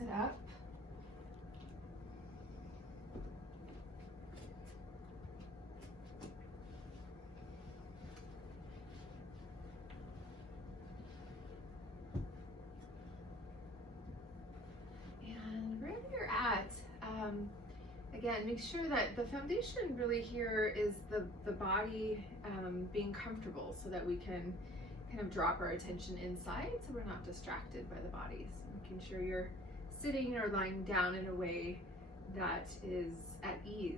sit up. And wherever you're at, again, make sure that the foundation really here is the body being comfortable so that we can kind of drop our attention inside so we're not distracted by the body. So making sure you're sitting or lying down in a way that is at ease.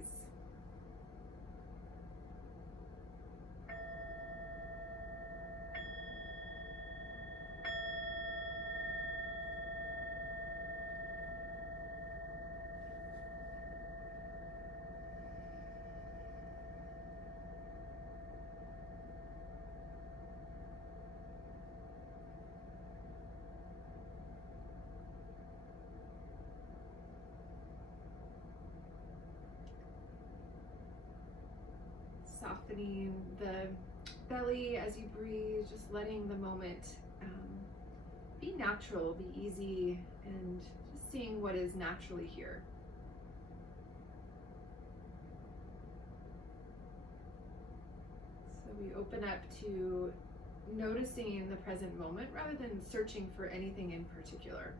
Softening the belly as you breathe, just letting the moment be natural, be easy, and just seeing what is naturally here. So we open up to noticing the present moment rather than searching for anything in particular.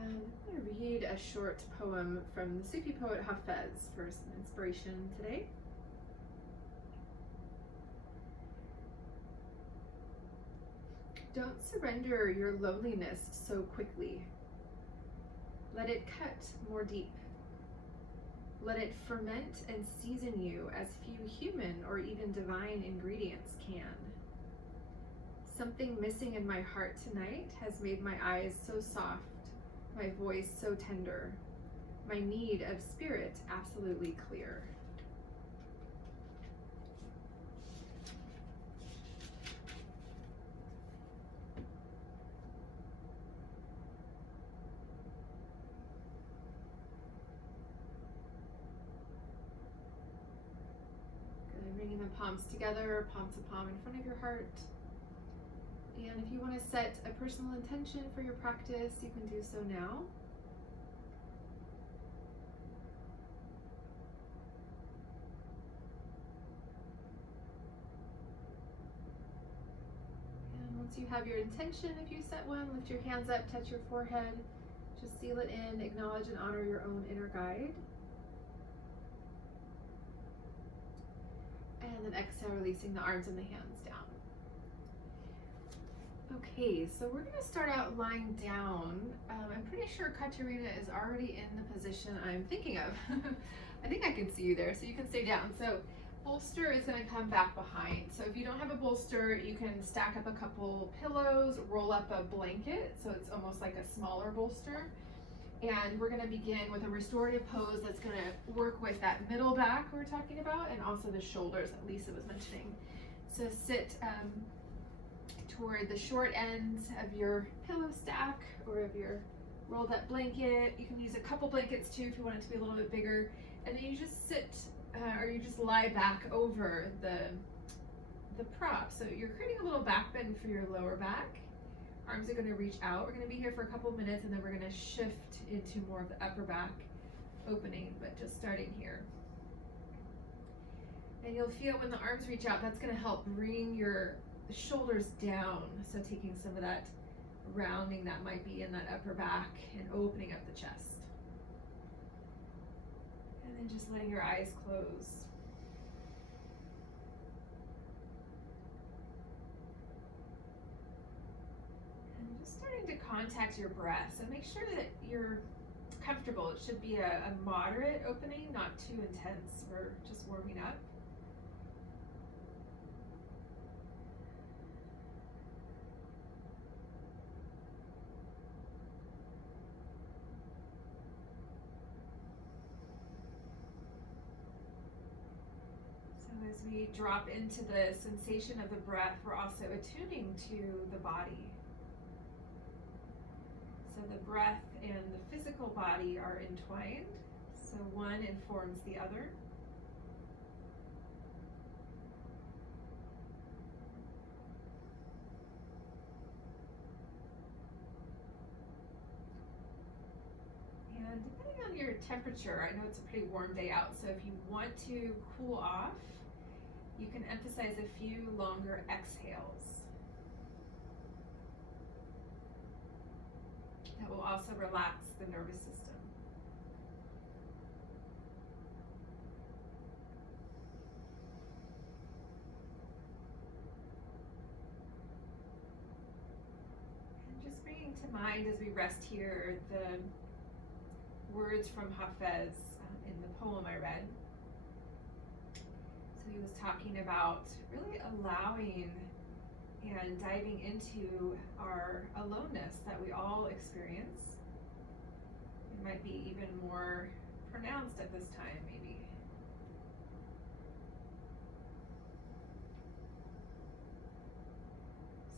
I'm going to read a short poem from the Sufi poet Hafez for some inspiration today. Don't surrender your loneliness so quickly. Let it cut more deep. Let it ferment and season you as few human or even divine ingredients can. Something missing in my heart tonight has made my eyes so soft, my voice so tender, my need of spirit absolutely clear. Good, bringing the palms together, palm to palm in front of your heart. And if you want to set a personal intention for your practice, you can do so now. And once you have your intention, if you set one, lift your hands up, touch your forehead, just seal it in, acknowledge and honor your own inner guide. And then exhale, releasing the arms and the hands down. Okay, so we're going to start out lying down. I'm pretty sure Katerina is already in the position I'm thinking of. I think I can see you there, so you can stay down. So bolster is going to come back behind. So if you don't have a bolster, you can stack up a couple pillows, roll up a blanket, so it's almost like a smaller bolster. And we're going to begin with a restorative pose that's going to work with that middle back we were talking about and also the shoulders that Lisa was mentioning. So sit toward the short ends of your pillow stack or of your rolled up blanket. You can use a couple blankets too if you want it to be a little bit bigger. And then you just sit or you just lie back over the prop. So you're creating a little back bend for your lower back. Arms are going to reach out. We're going to be here for a couple minutes and then we're going to shift into more of the upper back opening, but just starting here. And you'll feel when the arms reach out, that's going to help bring your shoulders down. So taking some of that rounding that might be in that upper back and opening up the chest. And then just letting your eyes close. And just starting to contact your breath. So make sure that you're comfortable. It should be a moderate opening, not too intense. We're just warming up. As we drop into the sensation of the breath, we're also attuning to the body. So the breath and the physical body are entwined, so one informs the other. And depending on your temperature, I know it's a pretty warm day out, so if you want to cool off, you can emphasize a few longer exhales. That will also relax the nervous system. And just bringing to mind as we rest here the words from Hafez in the poem I read. So he was talking about really allowing and diving into our aloneness that we all experience. It might be even more pronounced at this time, maybe.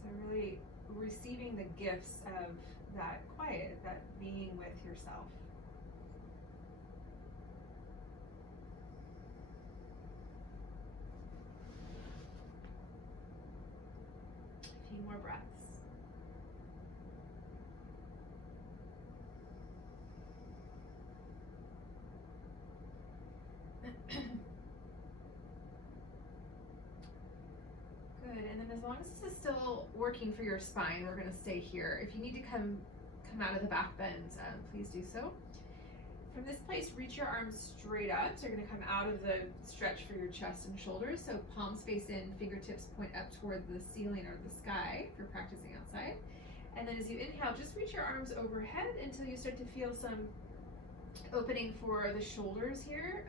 So really receiving the gifts of that quiet, that being with yourself. A few more breaths. Good, and then as long as this is still working for your spine, we're gonna stay here. If you need to come out of the back bend, please do so. From this place, reach your arms straight up. So you're gonna come out of the stretch for your chest and shoulders. So palms face in, fingertips point up toward the ceiling or the sky if you're practicing outside. And then as you inhale, just reach your arms overhead until you start to feel some opening for the shoulders here.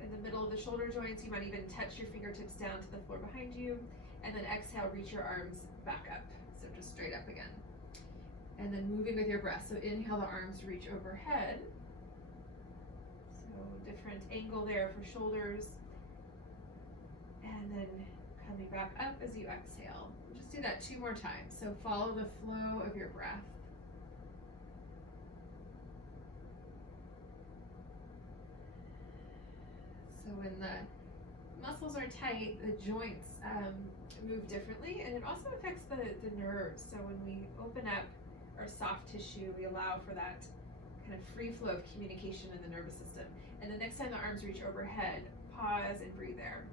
In the middle of the shoulder joints, you might even touch your fingertips down to the floor behind you. And then exhale, reach your arms back up. So just straight up again. And then moving with your breath. So inhale, the arms reach overhead. So different angle there for shoulders. And then coming back up as you exhale. Just do that 2 more times. So follow the flow of your breath. So when the muscles are tight, the joints move differently, and it also affects the nerves. So when we open up our soft tissue, we allow for that kind of free flow of communication in the nervous system. And the next time the arms reach overhead, pause and breathe there.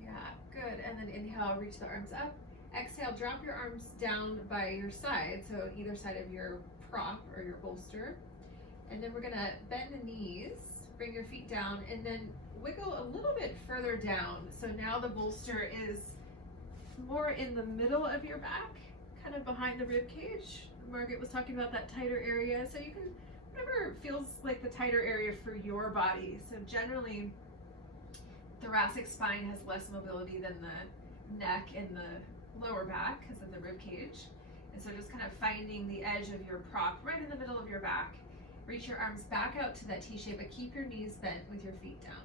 Yeah, good. And then inhale, reach the arms up. Exhale, drop your arms down by your side, so either side of your prop or your bolster. And then we're gonna bend the knees, bring your feet down, and then wiggle a little bit further down. So now the bolster is more in the middle of your back, kind of behind the rib cage. Margaret was talking about that tighter area. So you can, whatever feels like the tighter area for your body. So generally, thoracic spine has less mobility than the neck and the lower back because of the rib cage. And so just kind of finding the edge of your prop right in the middle of your back. Reach your arms back out to that T shape, but keep your knees bent with your feet down.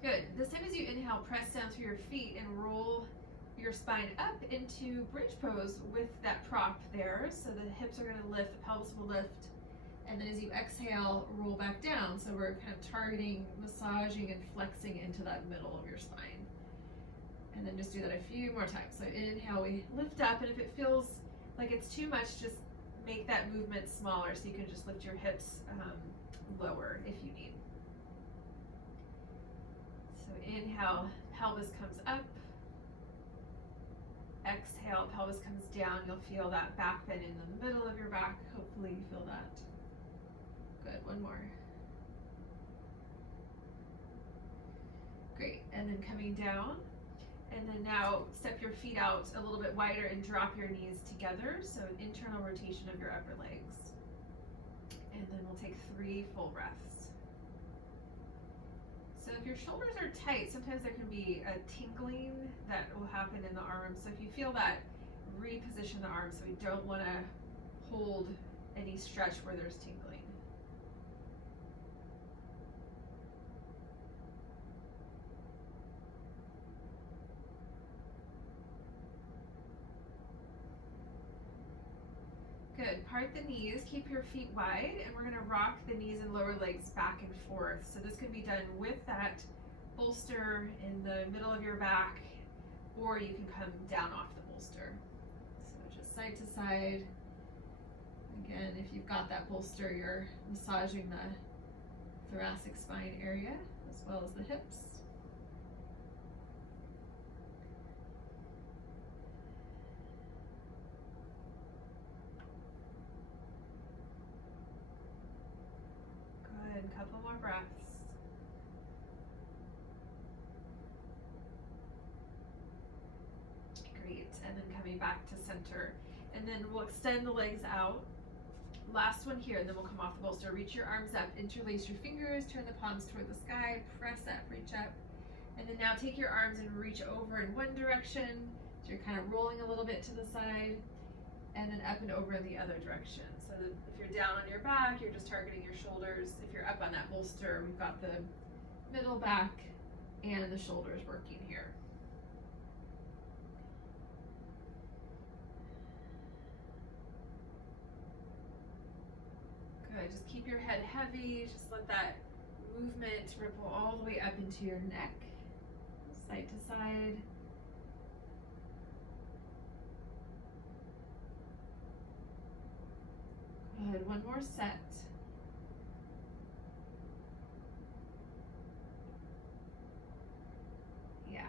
Good. This time as you inhale, press down through your feet and roll your spine up into bridge pose with that prop there. So the hips are going to lift, the pelvis will lift. And then as you exhale, roll back down. So we're kind of targeting, massaging, and flexing into that middle of your spine. And then just do that a few more times. So inhale, we lift up, and if it feels like it's too much, just make that movement smaller so you can just lift your hips lower if you need. So inhale, pelvis comes up. Exhale, pelvis comes down. You'll feel that back bend in the middle of your back. Hopefully you feel that. Good, one more. Great, and then coming down. And then now step your feet out a little bit wider and drop your knees together. So an internal rotation of your upper legs. And then we'll take 3 full breaths. So if your shoulders are tight, sometimes there can be a tingling that will happen in the arms. So if you feel that, reposition the arms. So we don't want to hold any stretch where there's tingling. Good. Part the knees, keep your feet wide, and we're gonna rock the knees and lower legs back and forth. So this can be done with that bolster in the middle of your back, or you can come down off the bolster. So just side to side. Again, if you've got that bolster, you're massaging the thoracic spine area as well as the hips. Good, couple more breaths. Great, and then coming back to center. And then we'll extend the legs out. Last one here, and then we'll come off the bolster. Reach your arms up, interlace your fingers, turn the palms toward the sky, press up, reach up. And then now take your arms and reach over in one direction. So you're kind of rolling a little bit to the side, and then up and over in the other direction. So that if you're down on your back, you're just targeting your shoulders. If you're up on that bolster, we've got the middle back and the shoulders working here. Good, just keep your head heavy, just let that movement ripple all the way up into your neck, side to side. Good, one more set. Yeah,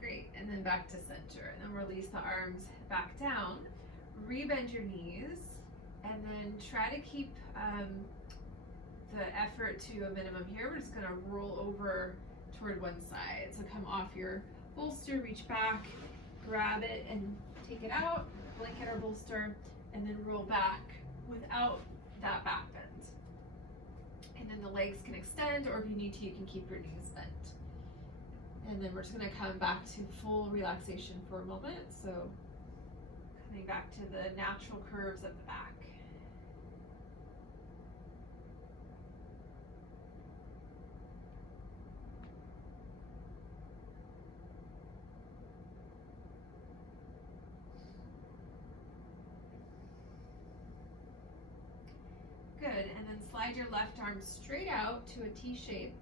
great, and then back to center, and then release the arms back down, rebend your knees, and then try to keep the effort to a minimum here. We're just gonna roll over toward one side. So come off your bolster, reach back, grab it and take it out, blanket or bolster, and then roll back without that back bend. And then the legs can extend, or if you need to, you can keep your knees bent. And then we're just gonna come back to full relaxation for a moment. So coming back to the natural curves of the back. Good, and then slide your left arm straight out to a T shape.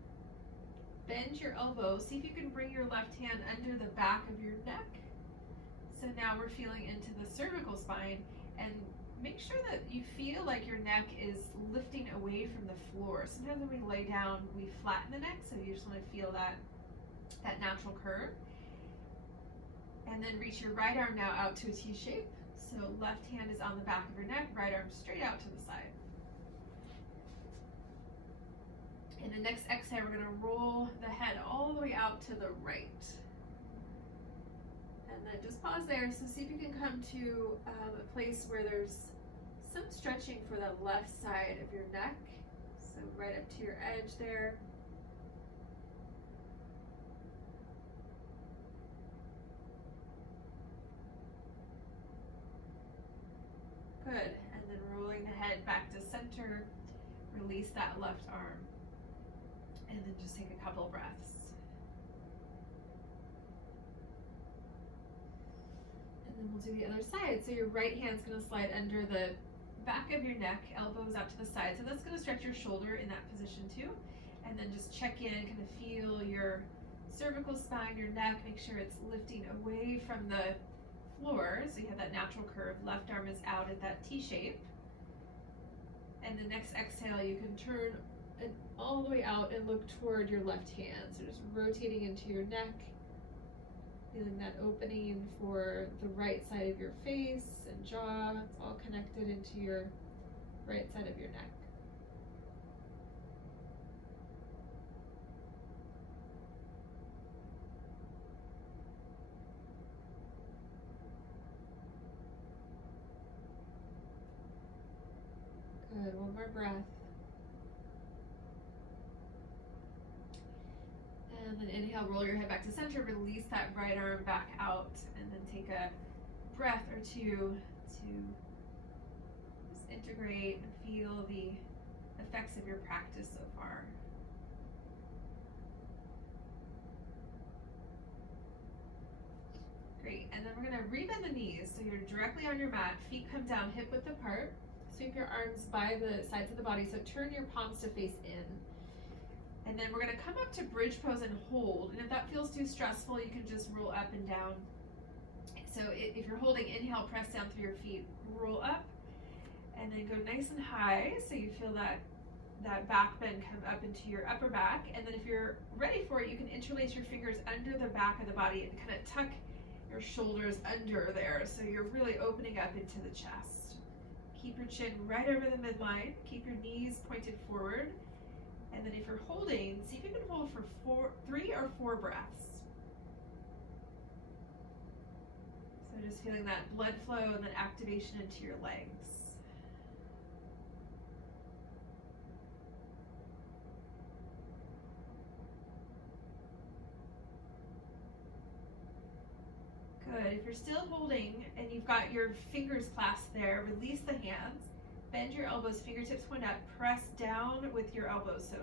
Bend your elbow. See if you can bring your left hand under the back of your neck. So now we're feeling into the cervical spine, and make sure that you feel like your neck is lifting away from the floor. Sometimes when we lay down, we flatten the neck, so you just want to feel that natural curve. And then reach your right arm now out to a T shape. So left hand is on the back of your neck, right arm straight out to the side. In the next exhale, we're going to roll the head all the way out to the right. And then just pause there. So see if you can come to a place where there's some stretching for the left side of your neck. So right up to your edge there. Good. And then rolling the head back to center. Release that left arm. And then just take a couple breaths. And then we'll do the other side. So your right hand's going to slide under the back of your neck, elbows out to the side. So that's going to stretch your shoulder in that position too. And then just check in, kind of feel your cervical spine, your neck, make sure it's lifting away from the floor. So you have that natural curve. Left arm is out at that T shape. And the next exhale, you can turn all the way out and look toward your left hand. So just rotating into your neck, feeling that opening for the right side of your face and jaw. It's all connected into your right side of your neck. Good, one more breath. And then inhale, roll your head back to center, release that right arm back out, and then take a breath or two to just integrate and feel the effects of your practice so far. Great, and then we're gonna rebend the knees. So you're directly on your mat, feet come down hip width apart. sweep your arms by the sides of the body, so turn your palms to face in. And then we're gonna come up to bridge pose and hold. And if that feels too stressful, you can just roll up and down. So if you're holding, inhale, press down through your feet, roll up, and then go nice and high so you feel that back bend come up into your upper back. And then if you're ready for it, you can interlace your fingers under the back of the body and kind of tuck your shoulders under there, so you're really opening up into the chest. Keep your chin right over the midline, keep your knees pointed forward, and then if you're holding, see if you can hold for 3 or 4 breaths. So just feeling that blood flow and then activation into your legs. Good. If you're still holding and you've got your fingers clasped there, release the hands, bend your elbows, fingertips point up, press down with your elbows. So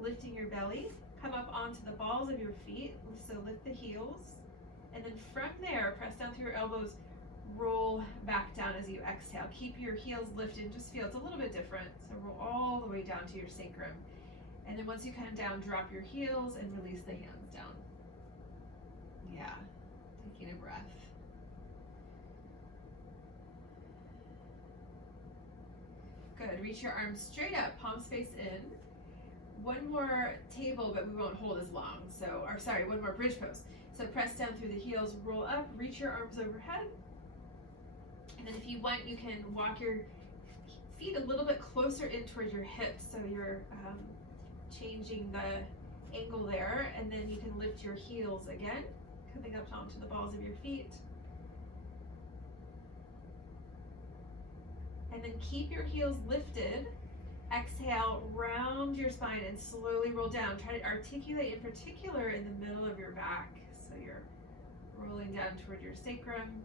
lifting your belly, come up onto the balls of your feet, so lift the heels. And then from there, press down through your elbows, roll back down as you exhale. Keep your heels lifted, just feel it's a little bit different. So roll all the way down to your sacrum. And then once you come down, drop your heels and release the hands down. Yeah. Taking a breath. Good. Reach your arms straight up, palms face in. One more table, but we won't hold as long. So, or sorry, one more bridge pose. So press down through the heels, roll up, reach your arms overhead. And then if you want, you can walk your feet a little bit closer in towards your hips. So you're changing the angle there. And then you can lift your heels again, coming up onto the balls of your feet. And then keep your heels lifted. Exhale, round your spine and slowly roll down. Try to articulate in particular in the middle of your back. So you're rolling down toward your sacrum.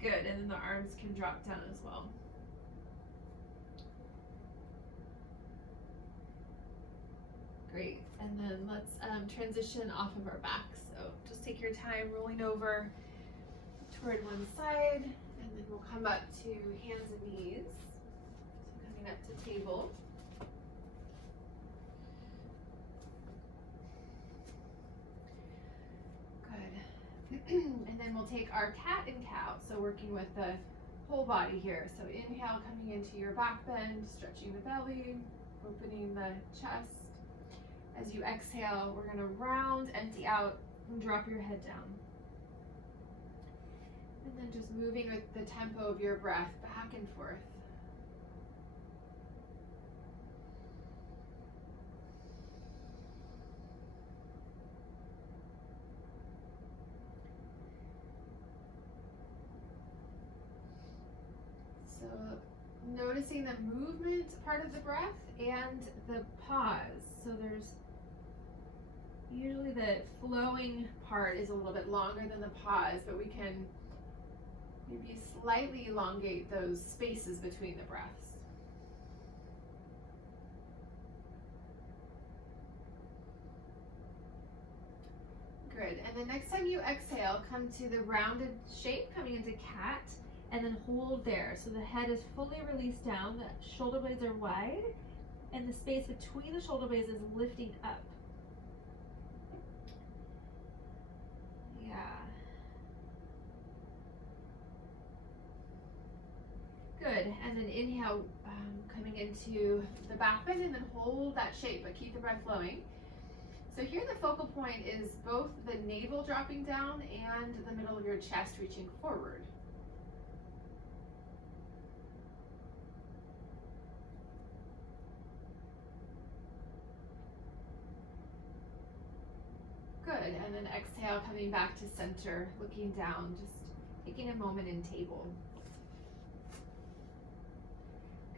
Good, and then the arms can drop down as well. Great, and then let's transition off of our back. So just take your time rolling over toward one side, and then we'll come up to hands and knees. So coming up to table. And then we'll take our cat and cow, so working with the whole body here. So inhale, coming into your back bend, stretching the belly, opening the chest. As you exhale, we're gonna round, empty out, and drop your head down. And then just moving with the tempo of your breath back and forth. So noticing the movement part of the breath and the pause. So there's usually the flowing part is a little bit longer than the pause, but we can maybe slightly elongate those spaces between the breaths. Good, and then next time you exhale, come to the rounded shape, coming into cat. And then hold there. So the head is fully released down, the shoulder blades are wide, and the space between the shoulder blades is lifting up. Yeah. Good, and then inhale, coming into the back bend, and then hold that shape, but keep the breath flowing. So here the focal point is both the navel dropping down and the middle of your chest reaching forward. Good, and then exhale, coming back to center, looking down, just taking a moment in table.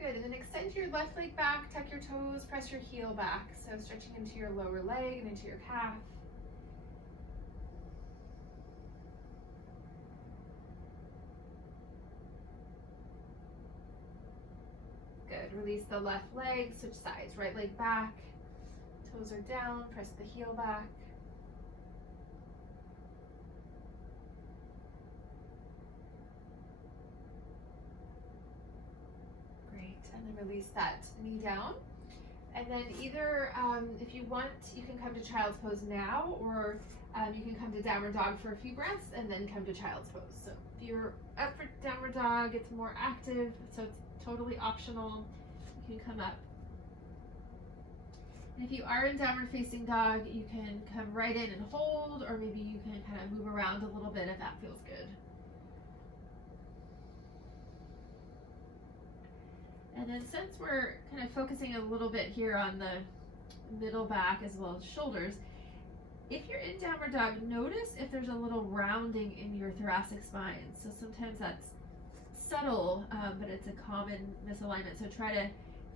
Good, and then extend your left leg back, tuck your toes, press your heel back. So stretching into your lower leg and into your calf. Good, release the left leg, switch sides, right leg back, toes are down, press the heel back. and then release that knee down. And then either, if you want, you can come to child's pose now, or you can come to downward dog for a few breaths and then come to child's pose. So if you're up for downward dog, it's more active, so it's totally optional. You can come up. And if you are in downward facing dog, you can come right in and hold, or maybe you can kind of move around a little bit if that feels good. And then since we're kind of focusing a little bit here on the middle back as well as shoulders, if you're in downward dog, notice if there's a little rounding in your thoracic spine. So sometimes that's subtle, but it's a common misalignment. So try to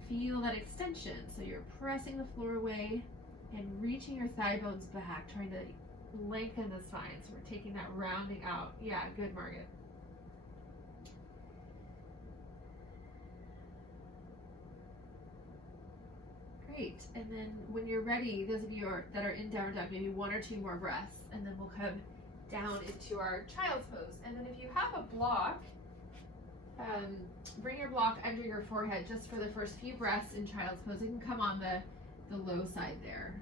feel that extension. So you're pressing the floor away and reaching your thigh bones back, trying to lengthen the spine. So we're taking that rounding out. Yeah, good, Margaret. Great. And then when you're ready, those of you that are in downward dog, maybe 1 or 2 more breaths, and then we'll come down into our child's pose. And then if you have a block, bring your block under your forehead just for the first few breaths in child's pose. It can come on the low side there.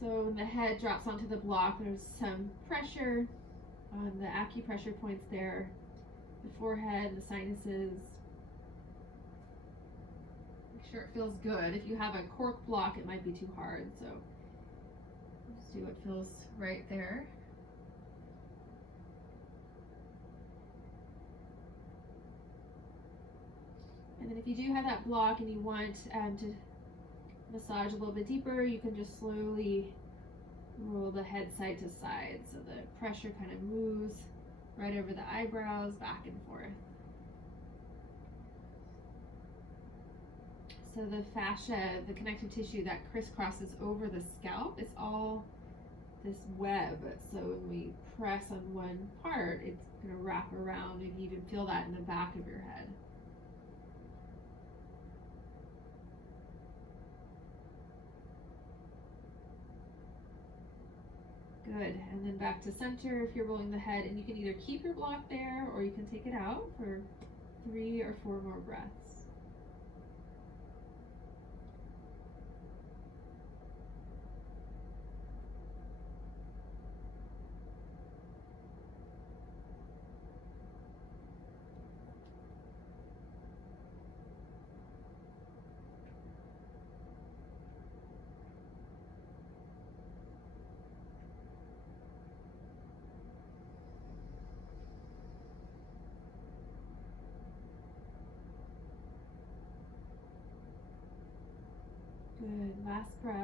So when the head drops onto the block, there's some pressure on the acupressure points there, the forehead, the sinuses. Make sure it feels good. If you have a cork block, it might be too hard, so just do what feels right there. And then if you do have that block and you want to massage a little bit deeper, you can just slowly roll the head side to side so the pressure kind of moves right over the eyebrows, back and forth. So the fascia, the connective tissue that crisscrosses over the scalp, it's all this web. So when we press on one part, it's going to wrap around. You can even feel that in the back of your head. Good, and then back to center if you're rolling the head, and you can either keep your block there or you can take it out for 3 or 4 more breaths. Good, last breath.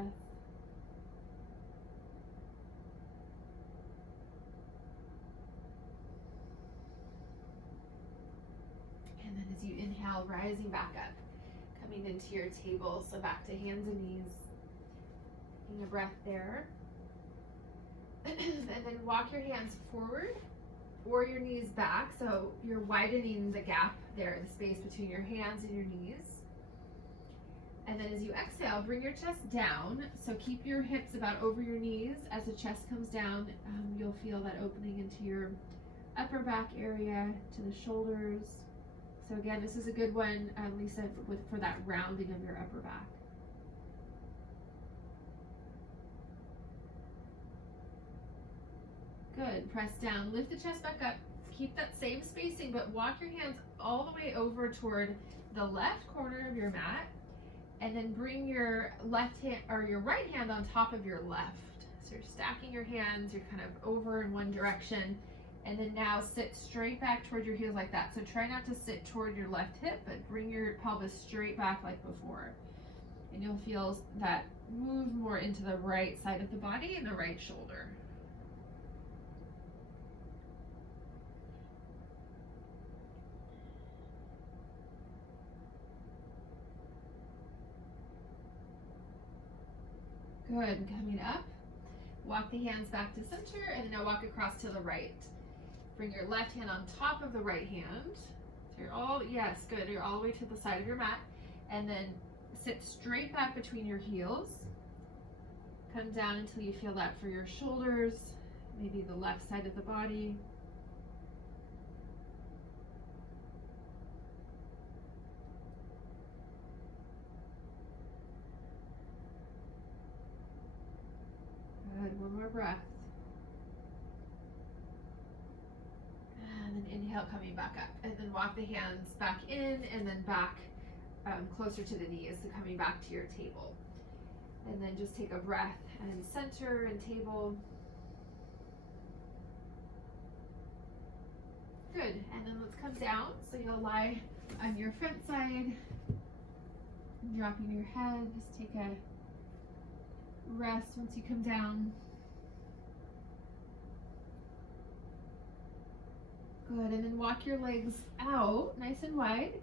And then as you inhale, rising back up, coming into your table, so back to hands and knees. Taking a breath there. And then walk your hands forward or your knees back, so you're widening the gap there, the space between your hands and your knees. And then as you exhale, bring your chest down. So keep your hips about over your knees. As the chest comes down, you'll feel that opening into your upper back area, to the shoulders. So again, this is a good one, Lisa, for that rounding of your upper back. Good, press down, lift the chest back up. Keep that same spacing, but walk your hands all the way over toward the left corner of your mat. And then bring your left hand or your right hand on top of your left. So you're stacking your hands, you're kind of over in one direction. And then now sit straight back toward your heels like that. So try not to sit toward your left hip, but bring your pelvis straight back like before. And you'll feel that move more into the right side of the body and the right shoulder. Good, coming up, walk the hands back to center, and then now walk across to the right. Bring your left hand on top of the right hand. So you're all, yes, good, you're all the way to the side of your mat. And then sit straight back between your heels. Come down until you feel that for your shoulders, maybe the left side of the body. Good, one more breath. And then inhale, coming back up. And then walk the hands back in and then back closer to the knees, so coming back to your table. And then just take a breath and center and table. Good, and then let's come down. So you'll lie on your front side, dropping your head. Just take a rest once you come down. Good, and then walk your legs out nice and wide.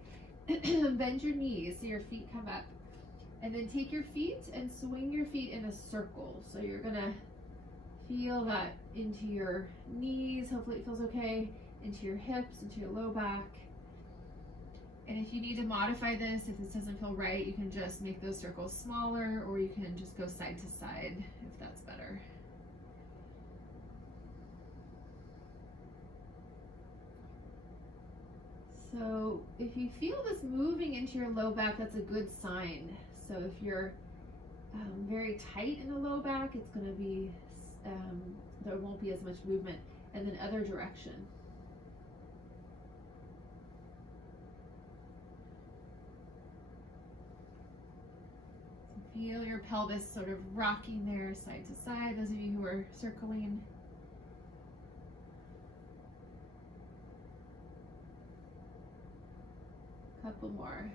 Bend your knees so your feet come up. And then take your feet and swing your feet in a circle. So you're gonna feel that into your knees, hopefully it feels okay, into your hips, into your low back. And if you need to modify this, if this doesn't feel right, you can just make those circles smaller, or you can just go side to side if that's better. So if you feel this moving into your low back, that's a good sign. So if you're very tight in the low back, it's going to be, there won't be as much movement. And then other direction. So feel your pelvis sort of rocking there side to side, those of you who are circling. Couple more.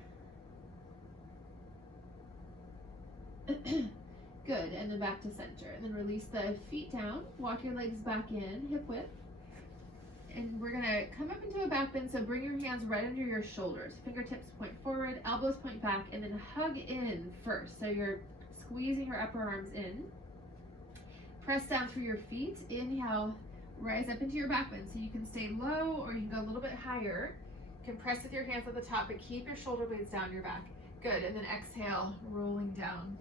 Good, and then back to center. And then release the feet down, walk your legs back in, hip width. And we're gonna come up into a back bend, so bring your hands right under your shoulders. Fingertips point forward, elbows point back, and then hug in first. So you're squeezing your upper arms in. Press down through your feet. Inhale, rise up into your back bend. So you can stay low or you can go a little bit higher. You can press with your hands at the top, but keep your shoulder blades down your back. Good, and then exhale, rolling down.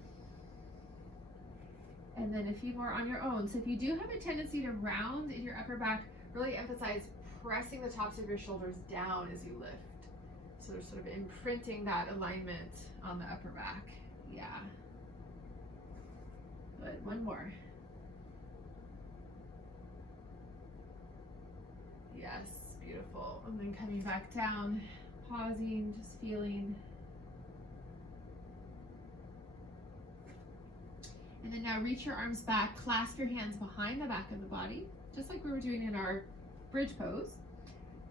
And then a few more on your own. So if you do have a tendency to round in your upper back, really emphasize pressing the tops of your shoulders down as you lift. So they're sort of imprinting that alignment on the upper back. Yeah. Good, one more. Yes, beautiful. And then coming back down, pausing, just feeling. And then now reach your arms back, clasp your hands behind the back of the body, just like we were doing in our bridge pose.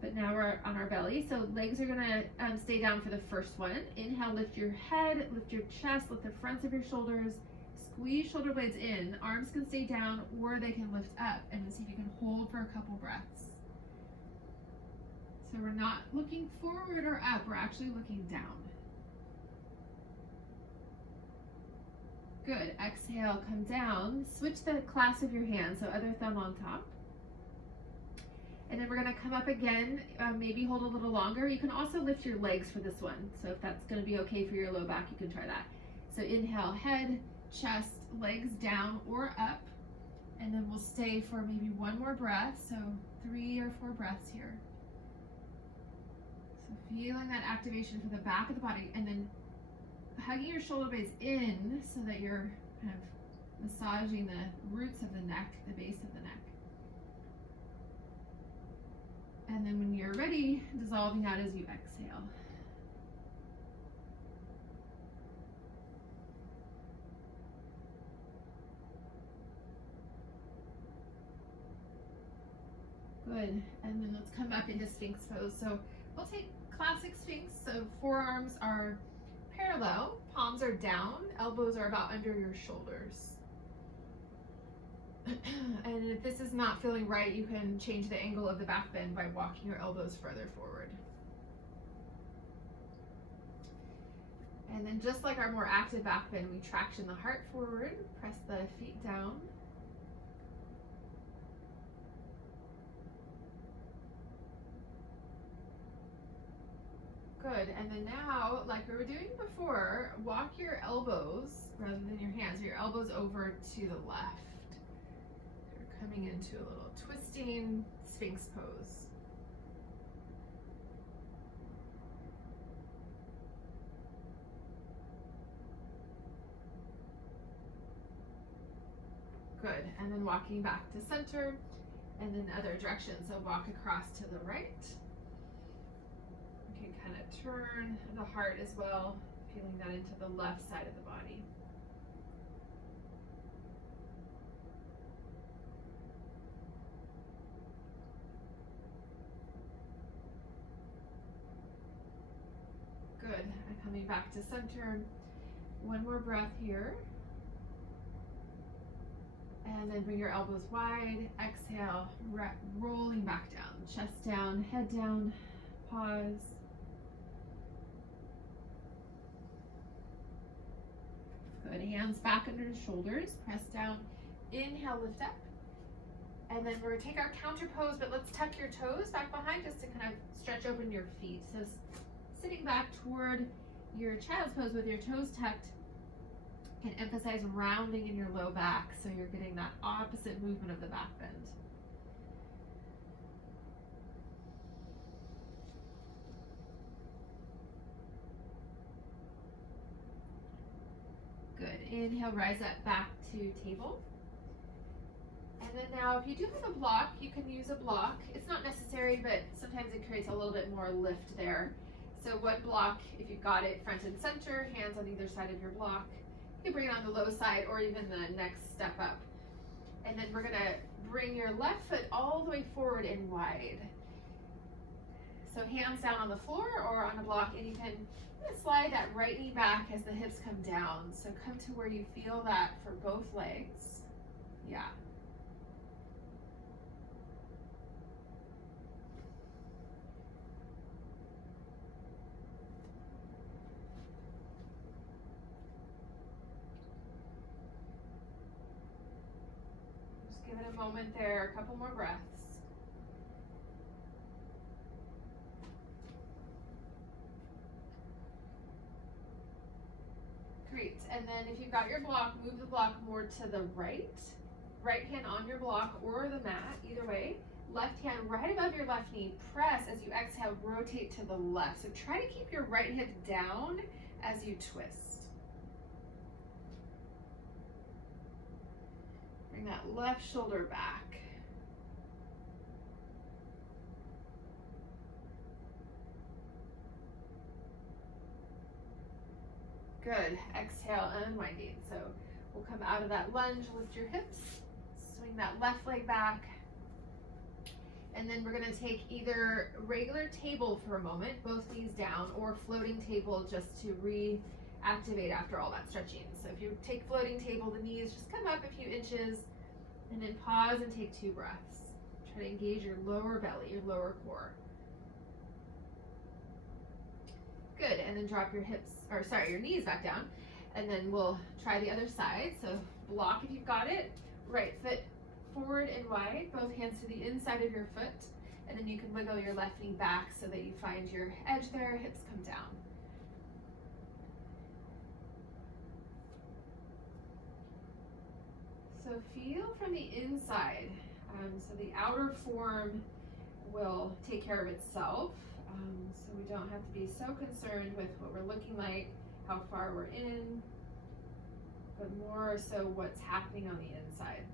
But now we're on our belly. So legs are gonna stay down for the first one. Inhale, lift your head, lift your chest, lift the fronts of your shoulders, squeeze shoulder blades in. Arms can stay down or they can lift up, and see if you can hold for a couple breaths. So we're not looking forward or up, we're actually looking down. Good, exhale, come down. Switch the clasp of your hands, so other thumb on top. And then we're gonna come up again, maybe hold a little longer. You can also lift your legs for this one. So if that's gonna be okay for your low back, you can try that. So inhale, head, chest, legs down or up. And then we'll stay for maybe one more breath. So 3 or 4 breaths here. So feeling that activation for the back of the body, and then hugging your shoulder blades in so that you're kind of massaging the roots of the neck, the base of the neck. And then when you're ready, dissolving out as you exhale. Good, and then let's come back into Sphinx pose. So we'll take classic Sphinx, so forearms are parallel, palms are down, elbows are about under your shoulders. And if this is not feeling right, you can change the angle of the back bend by walking your elbows further forward. And then just like our more active back bend, we traction the heart forward, press the feet down. Good, and then now, like we were doing before, walk your elbows, rather than your hands, your elbows over to the left. You're coming into a little twisting Sphinx pose. Good, and then walking back to center, and then other direction. So walk across to the right. You can kind of turn the heart as well, feeling that into the left side of the body. Good, and coming back to center. One more breath here. And then bring your elbows wide, exhale, rolling back down, chest down, head down, pause. Good, hands back under the shoulders, press down, inhale, lift up. And then we're gonna take our counter pose, but let's tuck your toes back behind just to kind of stretch open your feet. So sitting back toward your child's pose with your toes tucked can emphasize rounding in your low back, so you're getting that opposite movement of the back bend. Good, inhale, rise up back to table. And then now if you do have a block, you can use a block. It's not necessary, but sometimes it creates a little bit more lift there. So what block, if you've got it front and center, hands on either side of your block, you can bring it on the low side or even the next step up. And then we're gonna bring your left foot all the way forward and wide. So hands down on the floor or on a block, and you can slide that right knee back as the hips come down. So come to where you feel that for both legs. Yeah. Give it a moment there, a couple more breaths. Great, and then if you've got your block, move the block more to the right. Right hand on your block or the mat, either way. Left hand right above your left knee, press as you exhale, rotate to the left. So try to keep your right hip down as you twist. Bring that left shoulder back. Good, exhale, unwinding. So we'll come out of that lunge, lift your hips, swing that left leg back. And then we're gonna take either regular table for a moment, both knees down, or floating table just to reactivate after all that stretching. So if you take floating table, the knees just come up a few inches, and then pause and take 2 breaths. Try to engage your lower belly, your lower core. Good, and then drop your your knees back down, and then we'll try the other side. So block if you've got it, right foot forward and wide, both hands to the inside of your foot, and then you can wiggle your left knee back so that you find your edge there, hips come down. So feel from the inside, so the outer form will take care of itself, so we don't have to be so concerned with what we're looking like, how far we're in, but more so what's happening on the inside.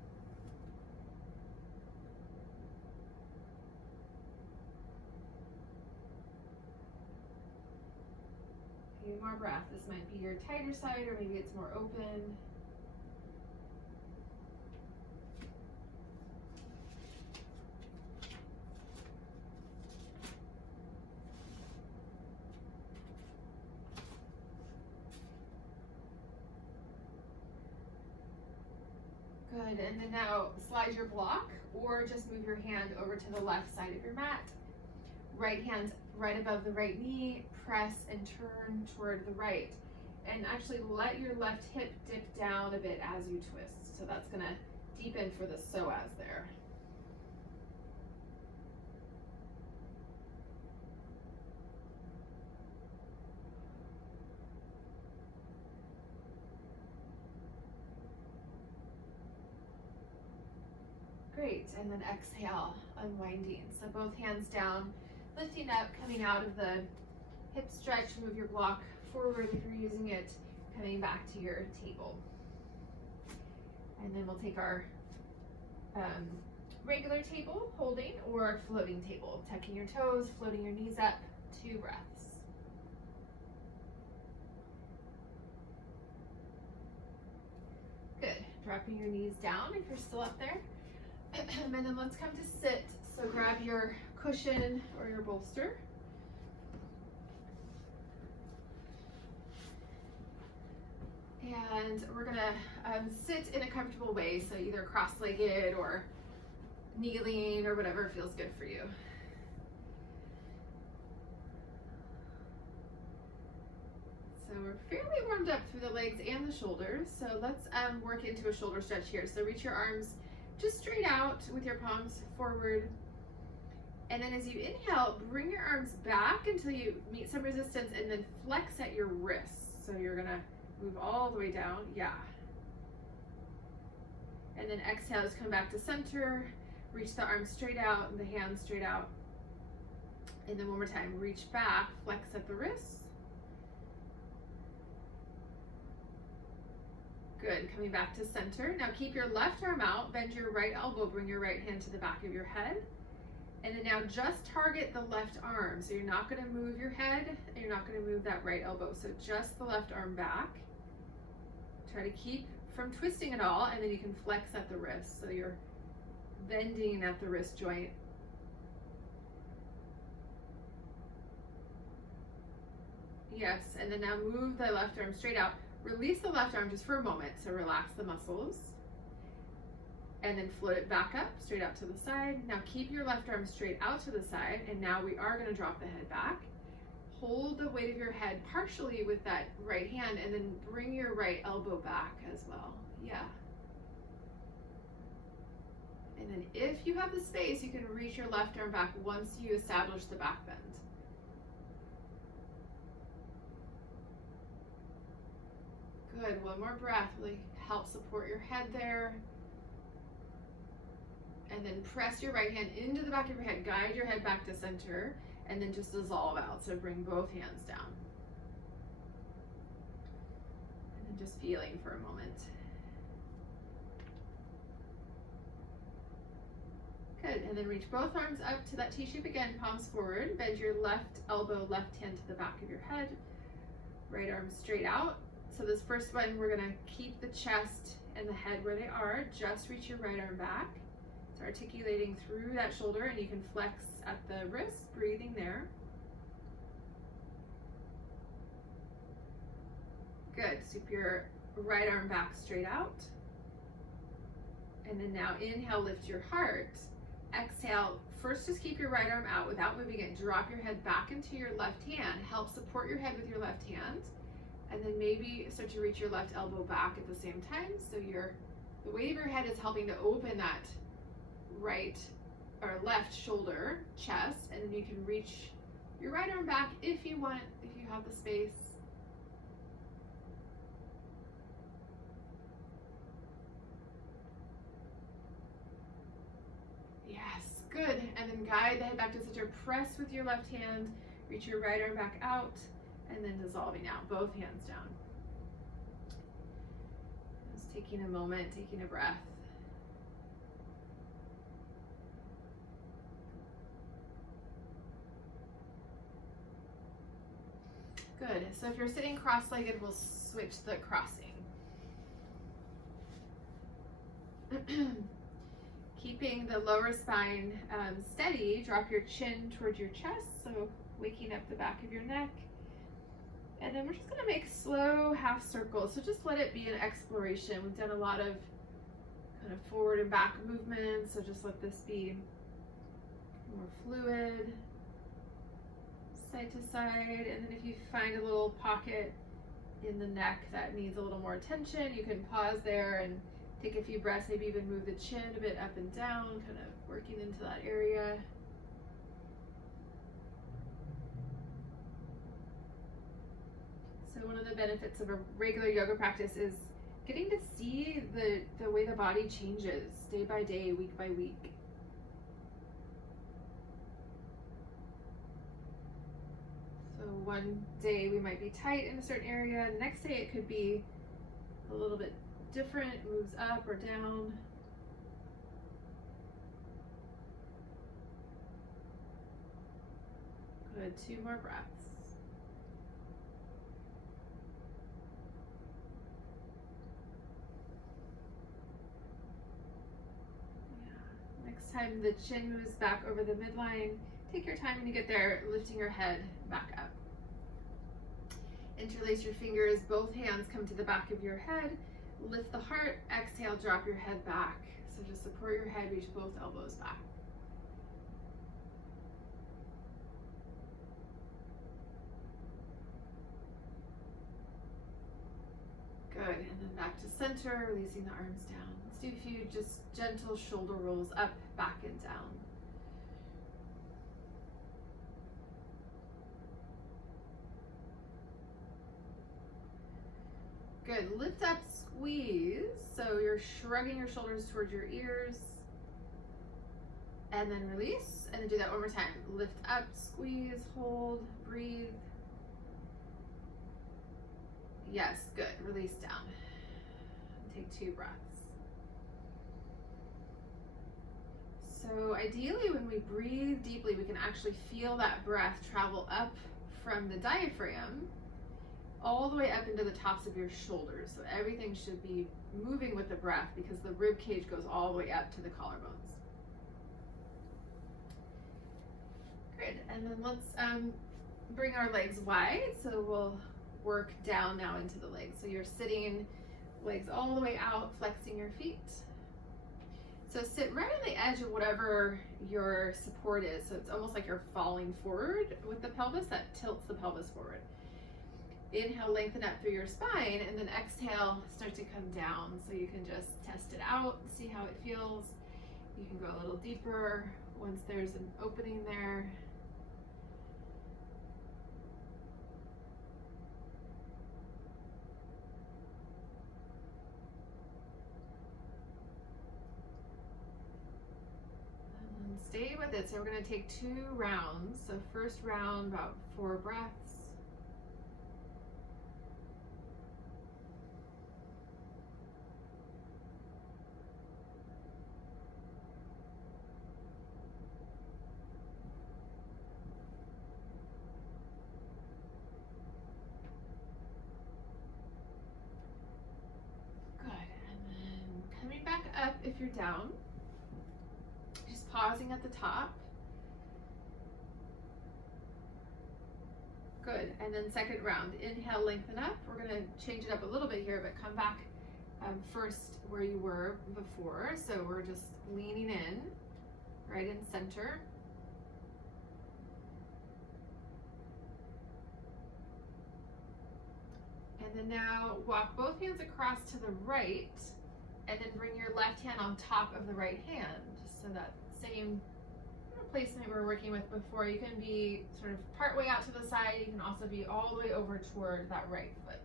A few more breaths. This might be your tighter side, or maybe it's more open. Good, and then now slide your block or just move your hand over to the left side of your mat. Right hand right above the right knee, press and turn toward the right. And actually let your left hip dip down a bit as you twist. So that's gonna deepen for the psoas there. Great, and then exhale, unwinding. So both hands down, lifting up, coming out of the hip stretch, move your block forward if you're using it, coming back to your table. And then we'll take our regular table, holding, or floating table, tucking your toes, floating your knees up, 2 breaths. Good, dropping your knees down if you're still up there. And then let's come to sit. So grab your cushion or your bolster. And we're gonna sit in a comfortable way, so either cross-legged or kneeling or whatever feels good for you. So we're fairly warmed up through the legs and the shoulders, so let's work into a shoulder stretch here. So reach your arms just straight out with your palms forward. And then as you inhale, bring your arms back until you meet some resistance and then flex at your wrists. So you're gonna move all the way down, yeah. And then exhale, just come back to center, reach the arms straight out and the hands straight out. And then one more time, reach back, flex at the wrists. Good, coming back to center. Now keep your left arm out, bend your right elbow, bring your right hand to the back of your head. And then now just target the left arm. So you're not gonna move your head, and you're not gonna move that right elbow. So just the left arm back. Try to keep from twisting at all, and then you can flex at the wrist. So you're bending at the wrist joint. Yes, and then now move the left arm straight out. Release the left arm just for a moment, so relax the muscles. And then float it back up, straight out to the side. Now keep your left arm straight out to the side, and now we are gonna drop the head back. Hold the weight of your head partially with that right hand, and then bring your right elbow back as well, yeah. And then if you have the space, you can reach your left arm back once you establish the back bend. Good, one more breath, really help support your head there. And then press your right hand into the back of your head, guide your head back to center, and then just dissolve out. So bring both hands down. And then just feeling for a moment. Good, and then reach both arms up to that T shape again, palms forward. Bend your left elbow, left hand to the back of your head. Right arm straight out. So this first one, we're gonna keep the chest and the head where they are. Just reach your right arm back. So articulating through that shoulder, and you can flex at the wrist, breathing there. Good, sweep your right arm back straight out. And then now inhale, lift your heart. Exhale, first just keep your right arm out without moving it. Drop your head back into your left hand. Help support your head with your left hand. And then maybe start to reach your left elbow back at the same time. So the weight of your head is helping to open that right or left shoulder, chest, and then you can reach your right arm back if you want, if you have the space. Yes, good. And then guide the head back to center. Press with your left hand, reach your right arm back out, and then dissolving out, both hands down. Just taking a moment, taking a breath. Good, so if you're sitting cross-legged, we'll switch the crossing. Keeping the lower spine steady, drop your chin towards your chest, so waking up the back of your neck. And then we're just gonna make slow half circles, so just let it be an exploration. We've done a lot of kind of forward and back movements, so just let this be more fluid. Side to side, and then if you find a little pocket in the neck that needs a little more attention, you can pause there and take a few breaths, maybe even move the chin a bit up and down, kind of working into that area. So one of the benefits of a regular yoga practice is getting to see the way the body changes day by day, week by week. So one day we might be tight in a certain area, the next day it could be a little bit different, moves up or down. Good, 2 more breaths. Yeah. Next time the chin moves back over the midline, take your time when you get there, lifting your head back up. Interlace your fingers, both hands come to the back of your head. Lift the heart, exhale, drop your head back. So just support your head, reach both elbows back. Good, and then back to center, releasing the arms down. Let's do a few just gentle shoulder rolls up, back, and down. Good, lift up, squeeze. So you're shrugging your shoulders towards your ears. And then release, and then do that one more time. Lift up, squeeze, hold, breathe. Yes, good, release down. Take 2 breaths. So ideally when we breathe deeply, we can actually feel that breath travel up from the diaphragm all the way up into the tops of your shoulders. So everything should be moving with the breath because the rib cage goes all the way up to the collarbones. Good, and then let's bring our legs wide. So we'll work down now into the legs. So you're sitting, legs all the way out, flexing your feet. So sit right on the edge of whatever your support is. So it's almost like you're falling forward with the pelvis. That tilts the pelvis forward. Inhale, lengthen up through your spine, and then exhale, start to come down. So you can just test it out, see how it feels. You can go a little deeper once there's an opening there. Stay with it. So we're going to take 2 rounds. So first round, about 4 breaths. Good. And then coming back up if you're down. Pausing at the top. Good, and then second round, inhale, lengthen up. We're gonna change it up a little bit here, but come back first where you were before. So we're just leaning in, right in center. And then now walk both hands across to the right, and then bring your left hand on top of the right hand, so that same placement we were working with before. You can be sort of part way out to the side. You can also be all the way over toward that right foot.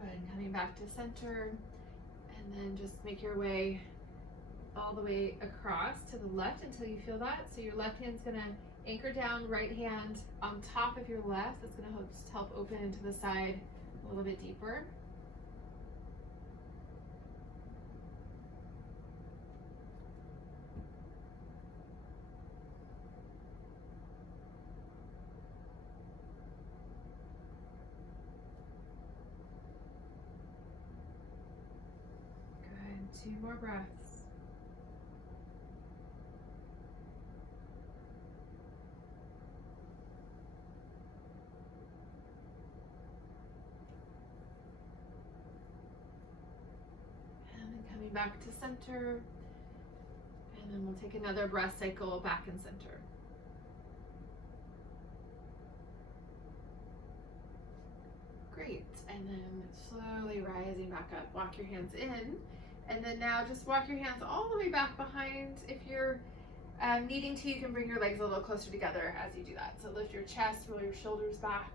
Good, coming back to center. And then just make your way all the way across to the left until you feel that. So your left hand's gonna anchor down, right hand on top of your left. That's gonna just help open into the side a little bit deeper. Good, 2 more breaths. Coming back to center, and then we'll take another breath cycle back in center. Great, and then slowly rising back up, walk your hands in, and then now just walk your hands all the way back behind. If you're needing to, you can bring your legs a little closer together as you do that. So lift your chest, roll your shoulders back.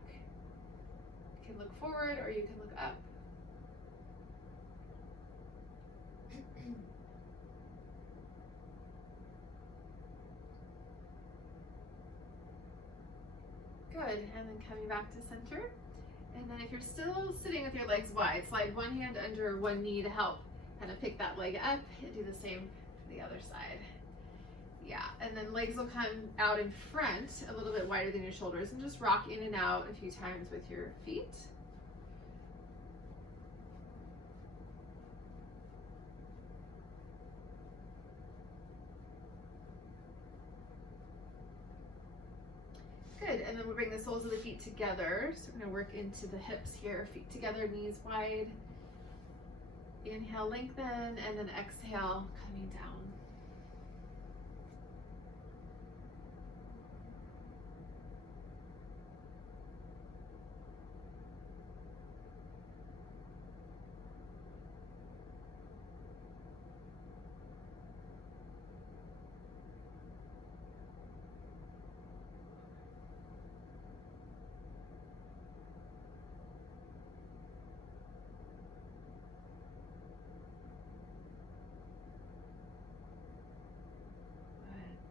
You can look forward or you can look up. Good, and then coming back to center. And then if you're still sitting with your legs wide, slide one hand under one knee to help kind of pick that leg up and do the same to the other side. Yeah, and then legs will come out in front a little bit wider than your shoulders, and just rock in and out a few times with your feet. Good, and then we'll bring the soles of the feet together. So we're gonna work into the hips here, feet together, knees wide. Inhale, lengthen, and then exhale, coming down.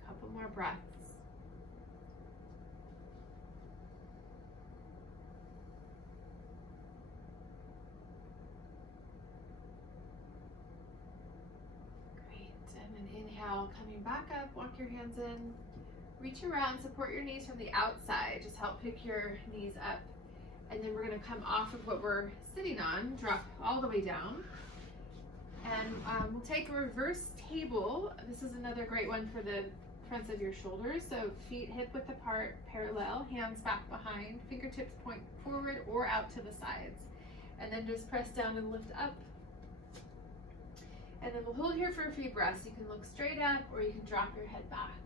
Couple more breaths. Great, and then inhale, coming back up, walk your hands in, reach around, support your knees from the outside, just help pick your knees up. And then we're gonna come off of what we're sitting on, drop all the way down. And we'll take a reverse table. This is another great one for the fronts of your shoulders. So feet hip width apart, parallel, hands back behind, fingertips point forward or out to the sides. And then just press down and lift up. And then we'll hold here for a few breaths. You can look straight up or you can drop your head back.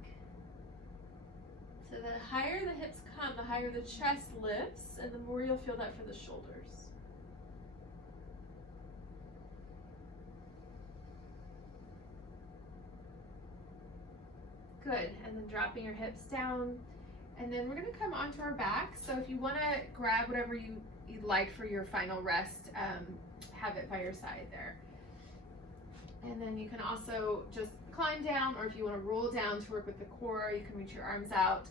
So the higher the hips come, the higher the chest lifts, and the more you'll feel that for the shoulders. Good, and then dropping your hips down. And then we're gonna come onto our back. So if you wanna grab whatever you'd like for your final rest, have it by your side there. And then you can also just climb down, or if you wanna roll down to work with the core, you can reach your arms out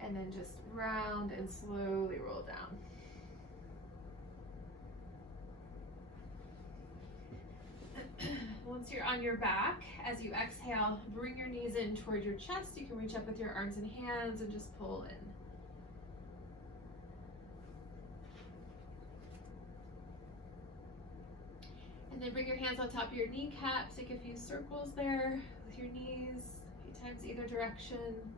and then just round and slowly roll down. Once you're on your back, as you exhale, bring your knees in toward your chest. You can reach up with your arms and hands and just pull in. And then bring your hands on top of your kneecaps. Take a few circles there with your knees, a few times either direction.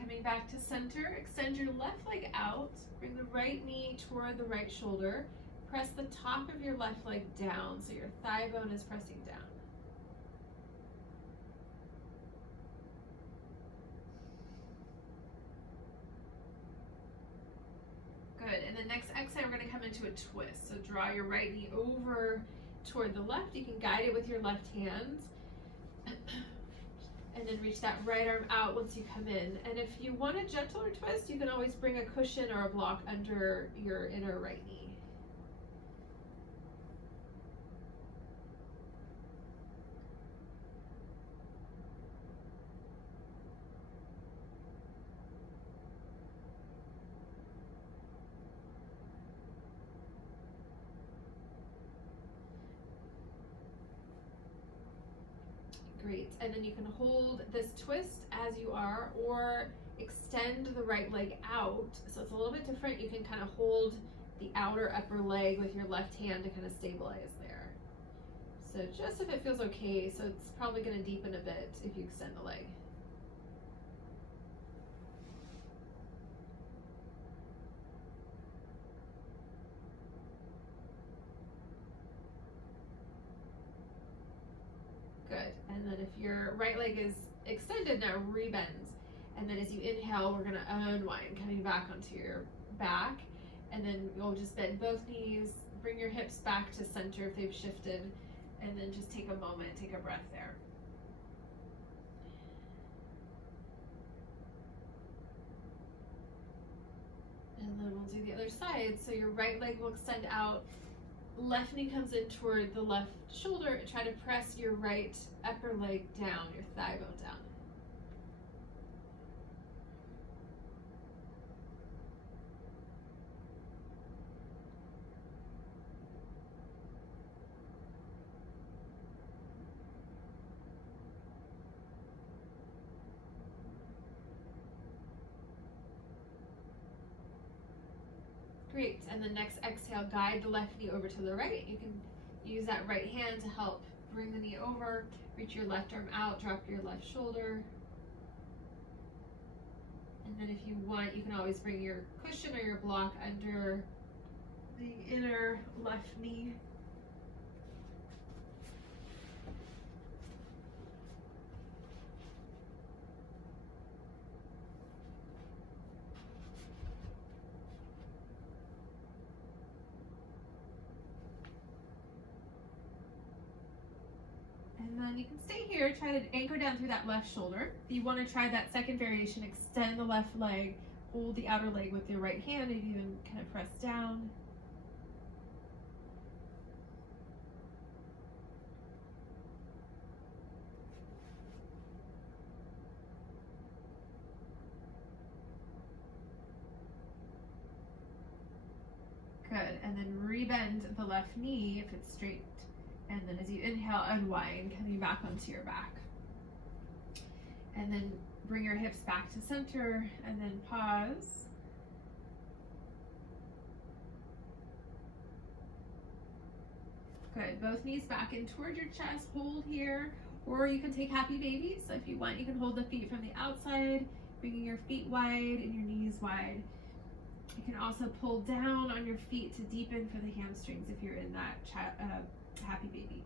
Coming back to center, extend your left leg out, bring the right knee toward the right shoulder, press the top of your left leg down so your thigh bone is pressing down. Good, and then next exhale we're going to come into a twist. So draw your right knee over toward the left. You can guide it with your left hand. And then reach that right arm out once you come in. And if you want a gentler twist, you can always bring a cushion or a block under your inner right knee. Great, and then you can hold this twist as you are, or extend the right leg out. So it's a little bit different. You can kind of hold the outer upper leg with your left hand to kind of stabilize there. So just if it feels okay, so it's probably going to deepen a bit if you extend the leg. Good, and then if your right leg is extended, now rebend. And then as you inhale, we're gonna unwind, coming back onto your back. And then you'll just bend both knees, bring your hips back to center if they've shifted, and then just take a moment, take a breath there. And then we'll do the other side. So your right leg will extend out, left knee comes in toward the left shoulder. Try to press your right upper leg down, your thigh bone down. Great, and then next exhale, guide the left knee over to the right. You can use that right hand to help bring the knee over, reach your left arm out, drop your left shoulder. And then if you want, you can always bring your cushion or your block under the inner left knee. And then you can stay here, try to anchor down through that left shoulder. If you want to try that second variation, extend the left leg, hold the outer leg with your right hand, and even kind of press down. Good, and then rebend the left knee if it's straight. And then as you inhale, unwind, coming back onto your back. And then bring your hips back to center, and then pause. Good, both knees back in toward your chest, hold here. Or you can take happy babies. So if you want, you can hold the feet from the outside, bringing your feet wide and your knees wide. You can also pull down on your feet to deepen for the hamstrings if you're in that happy baby.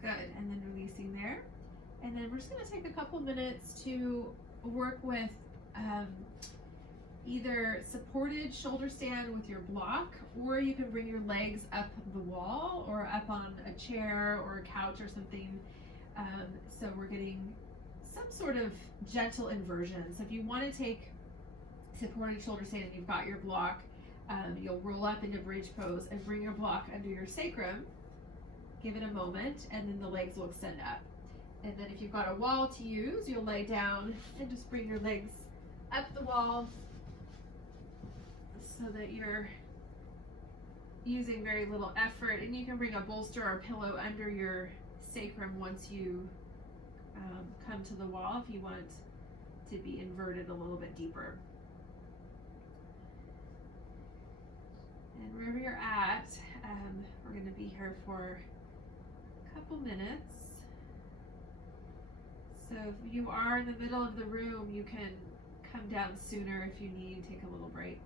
Good, and then releasing there. And then we're just gonna take a couple minutes to work with either supported shoulder stand with your block, or you can bring your legs up the wall or up on a chair or a couch or something. So we're getting some sort of gentle inversion. So if you want to take supported shoulder stand and you've got your block, you'll roll up into bridge pose and bring your block under your sacrum. Give it a moment, and then the legs will extend up. And then if you've got a wall to use, you'll lay down and just bring your legs up the wall so that you're using very little effort. And you can bring a bolster or a pillow under your sacrum once you come to the wall if you want to be inverted a little bit deeper. And wherever you're at, we're going to be here for a couple minutes. So if you are in the middle of the room, you can come down sooner if you need, take a little break.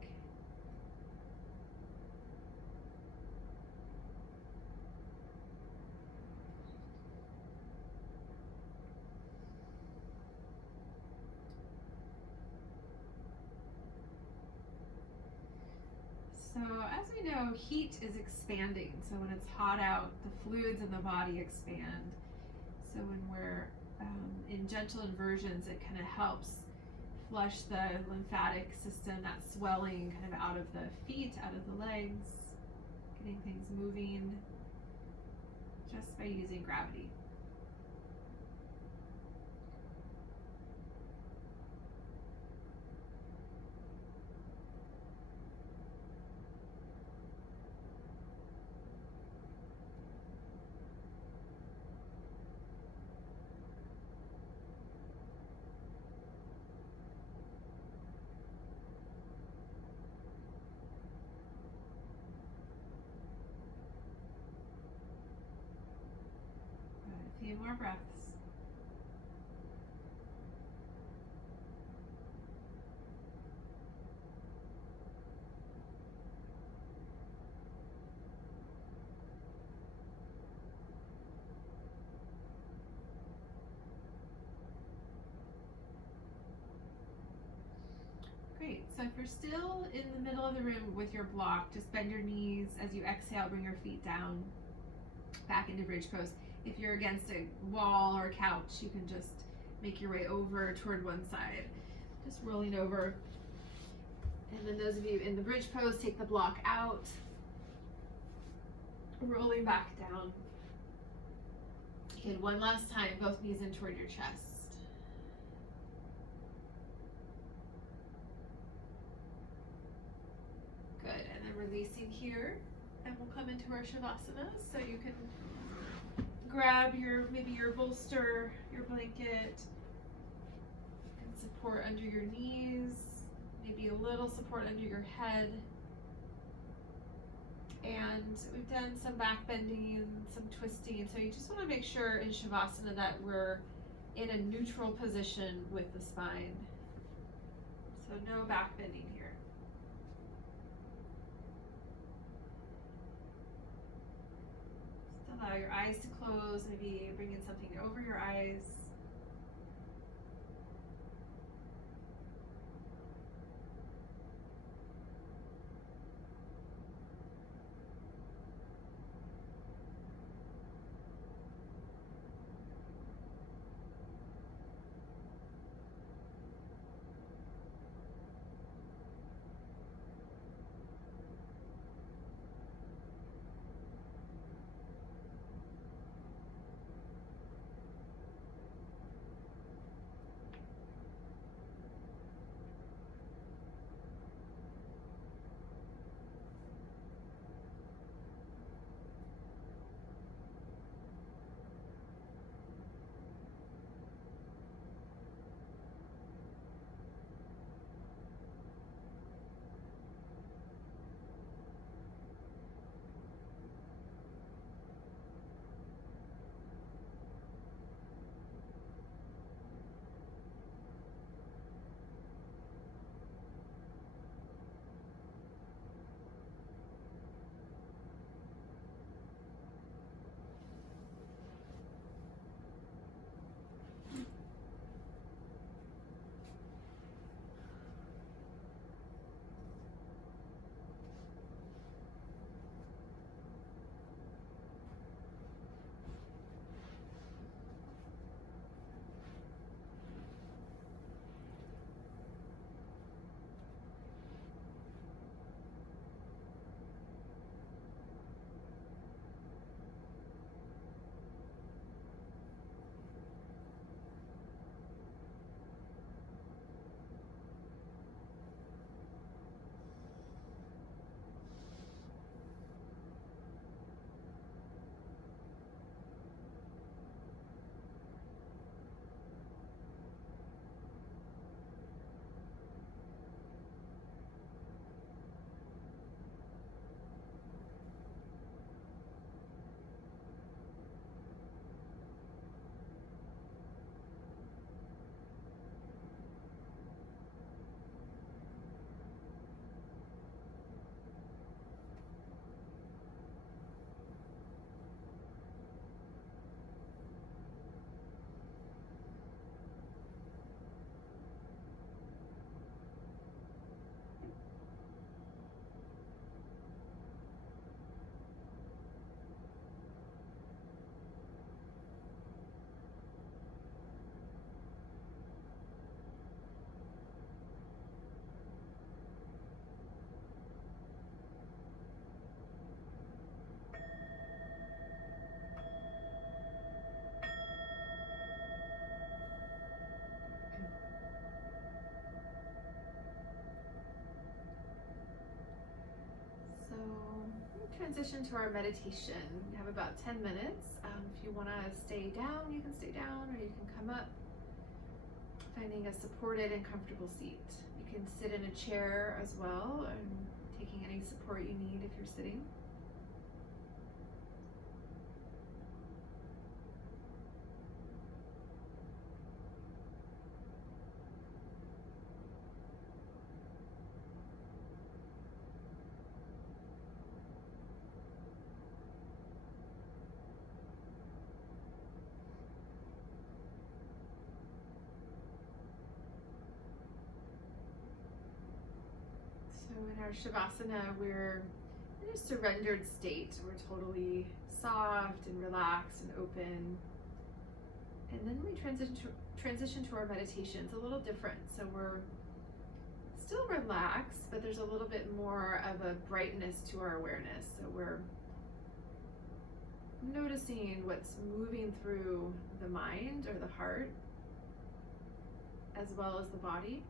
So as we know, heat is expanding. So when it's hot out, the fluids in the body expand. So when we're in gentle inversions, it kind of helps flush the lymphatic system, that swelling kind of out of the feet, out of the legs, getting things moving just by using gravity. A few more breaths. Great. So if you're still in the middle of the room with your block, just bend your knees as you exhale, bring your feet down, back into bridge pose. If you're against a wall or a couch, you can just make your way over toward one side, just rolling over. And then those of you in the bridge pose, take the block out, rolling back down. Good, one last time, both knees in toward your chest. Good, and then releasing here, and we'll come into our Shavasana, so you can grab maybe your bolster, your blanket, and support under your knees, maybe a little support under your head. And we've done some back bending, some twisting, so you just want to make sure in Shavasana that we're in a neutral position with the spine. So no back bending here. Just allow your eyes to close, maybe bringing something over your eyes. Transition to our meditation. We have about 10 minutes. If you want to stay down, you can stay down, or you can come up, finding a supported and comfortable seat. You can sit in a chair as well, and taking any support you need if you're sitting. in our Shavasana, we're in a surrendered state. We're totally soft and relaxed and open. And then we transition to our meditation. It's a little different. So we're still relaxed, but there's a little bit more of a brightness to our awareness. So we're noticing what's moving through the mind or the heart, as well as the body.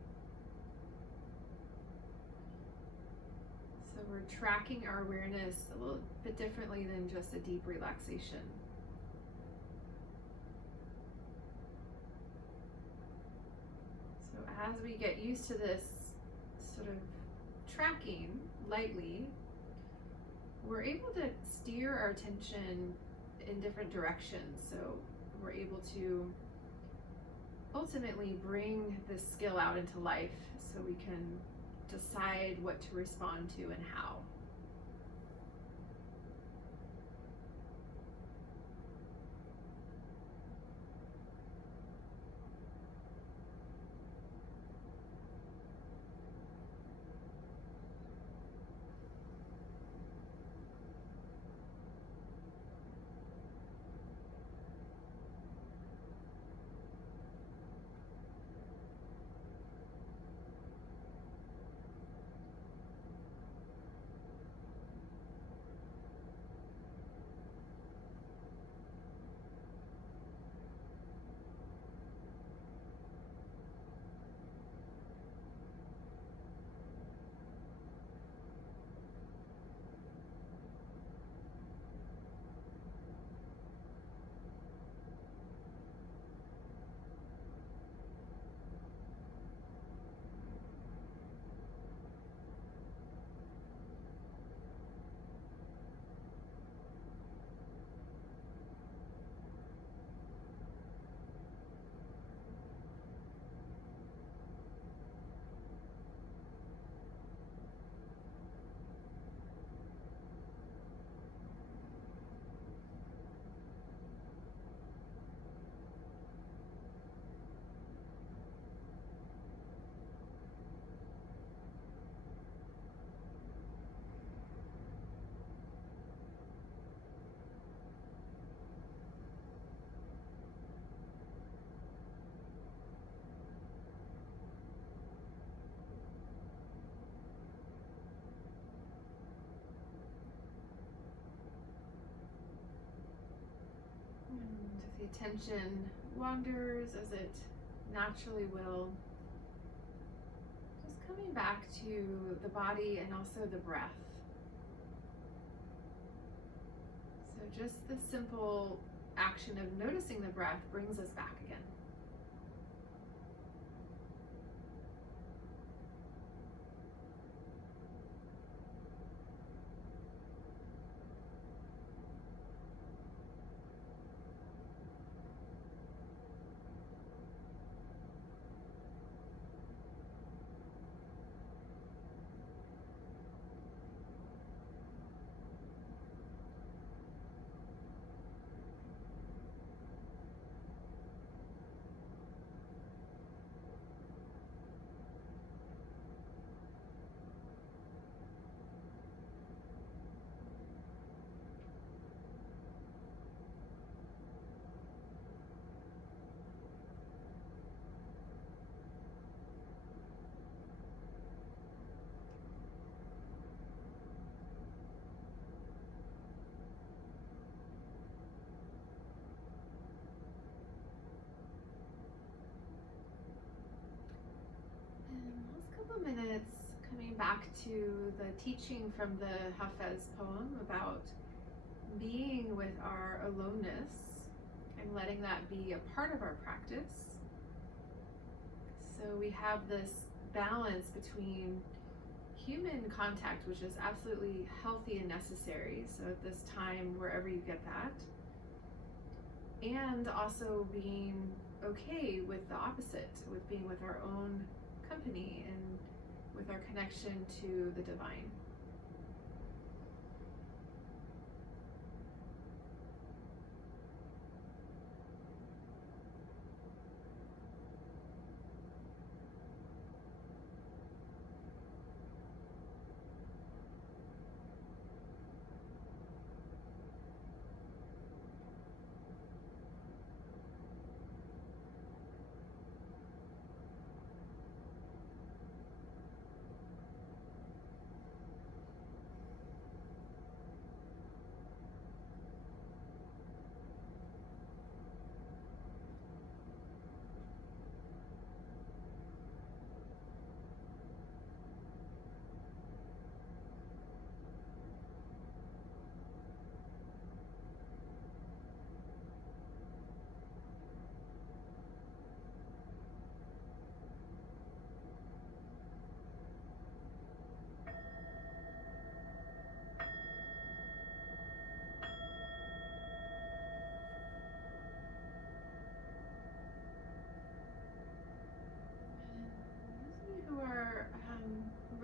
So we're tracking our awareness a little bit differently than just a deep relaxation. So as we get used to this sort of tracking lightly, we're able to steer our attention in different directions. So we're able to ultimately bring this skill out into life so we can decide what to respond to and how. And if the attention wanders, as it naturally will, just coming back to the body and also the breath. So just the simple action of noticing the breath brings us back again. Couple minutes coming back to the teaching from the Hafez poem about being with our aloneness and letting that be a part of our practice. So we have this balance between human contact, which is absolutely healthy and necessary, so at this time, wherever you get that, and also being okay with the opposite, with being with our own company and with our connection to the divine.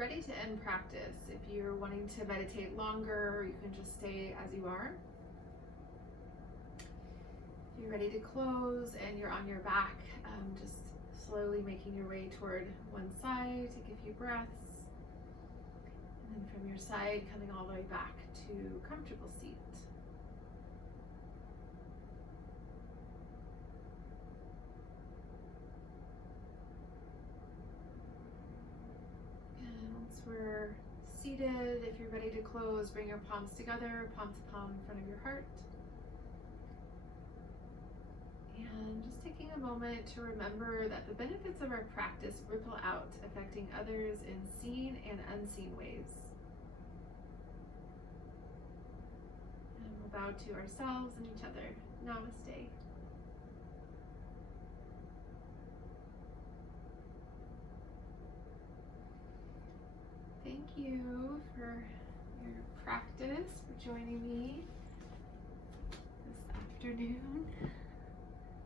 ready to end practice. If you're wanting to meditate longer, you can just stay as you are. If you're ready to close and you're on your back, just slowly making your way toward one side. Take a few breaths. And then from your side, coming all the way back to comfortable seat. And once we're seated, if you're ready to close, bring your palms together, palm to palm in front of your heart. And just taking a moment to remember that the benefits of our practice ripple out, affecting others in seen and unseen ways. And we'll bow to ourselves and each other. Namaste. Thank you for your practice, for joining me this afternoon.